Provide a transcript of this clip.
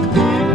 Yeah.